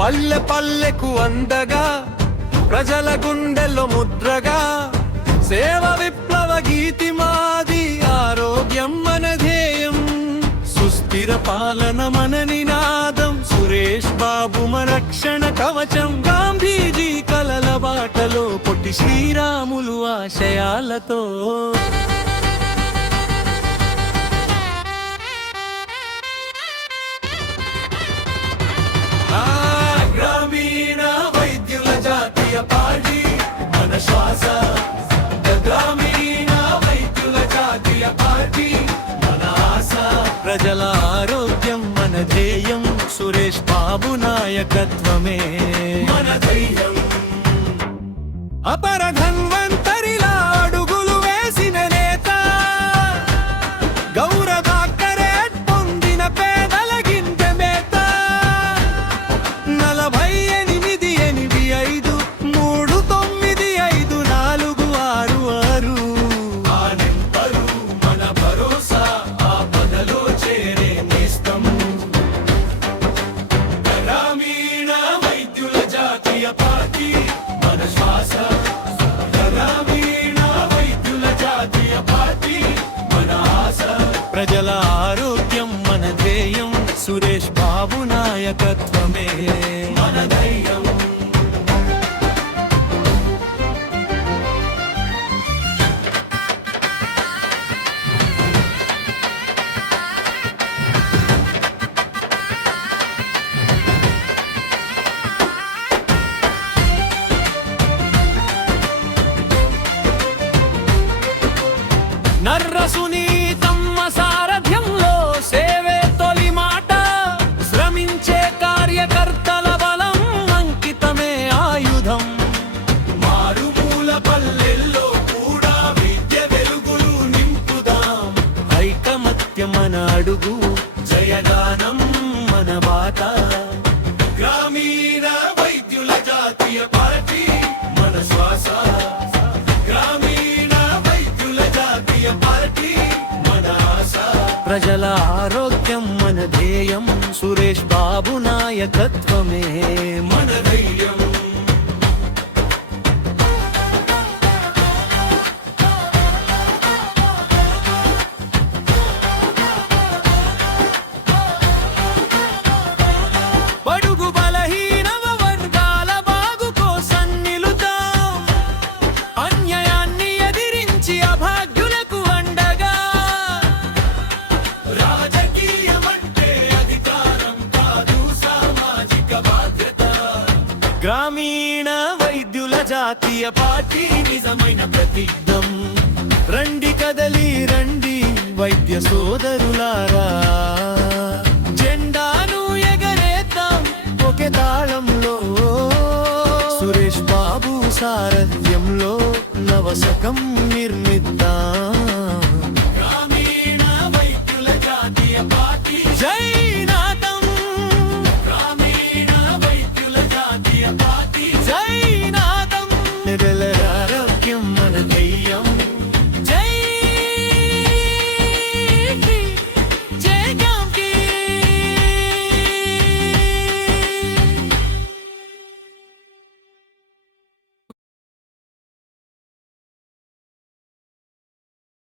పల్లె పల్లెకు అందగా ప్రజల గుండెల్లో ముద్రగా సేవ విప్లవ గీతి మాది ఆరోగ్యం మన ధ్యేయం సుస్థిర పాలన మన నినాదం సురేష్ బాబు మన రక్షణ కవచం గాంధీజీ కలల బాటలో పొట్టి శ్రీరాములు ఆశయాలతో గ్రామీణ వైద్యుల జాతీయ పార్టీ మన శ్వాస గ్రామీణ వైద్యుల జాతీయ పార్టీ మన ఆశ ప్రజల ఆరోగ్యం మన ధ్యేయం సురేష్ బాబు నాయకత్వమే మన ధైర్యం అపర ధన్వంతరిలా అడుగులు వేసిన నేత గౌరవాక్కరే పొందిన పేదల గింజ మేత 48-3-9-5-4-6-6 ఆ నెంబరు మన భరోసా ఆ పదలో చేరే నేస్తం గ్రామీణ వైద్యుల జాతీయ పార్టీ మన శ్వాస గ్రామీణ వైద్యుల జాతీయ పార్టీ మన ఆశ ప్రజల ఆరోగ్యం మన ధ్యేయం సురేష్ బాబు నాయకత్వమే మన ధైర్యం నర్ర సునీతమ్మ సారథ్యంలో సేవే తొలి మాట శ్రమించే కార్యకర్తల బలం అంకితమే ఆయుధం మారుమూల పల్లెల్లో కూడా విద్య వెలుగులు నింపుదాం ఐకమత్యం మన అడుగు జయగానం మన బాట గ్రామీణ వైద్యుల జాతీయ పార్టీ మన శ్వాస ప్రజల ఆరోగ్యం మన ధ్యేయం సురేష్ బాబు నాయకత్వమే మన ధైర్యం బడుగు బలహీన వర్గాల బాగు కోసం నిలుదాం అన్యాయాన్ని ఎదిరించి అభాగ్యులకు అండగా గ్రామీణ వైద్యుల జాతీయ పార్టీ నిజమైన ప్రతిజ్ఞం రండి కదలి రండి వైద్య సోదరులారా జెండాను ఎగరేద్దాం ఒకే తాళంలో సురేష్ బాబు సారథ్యంలో నవశకం నిర్మిద్దాం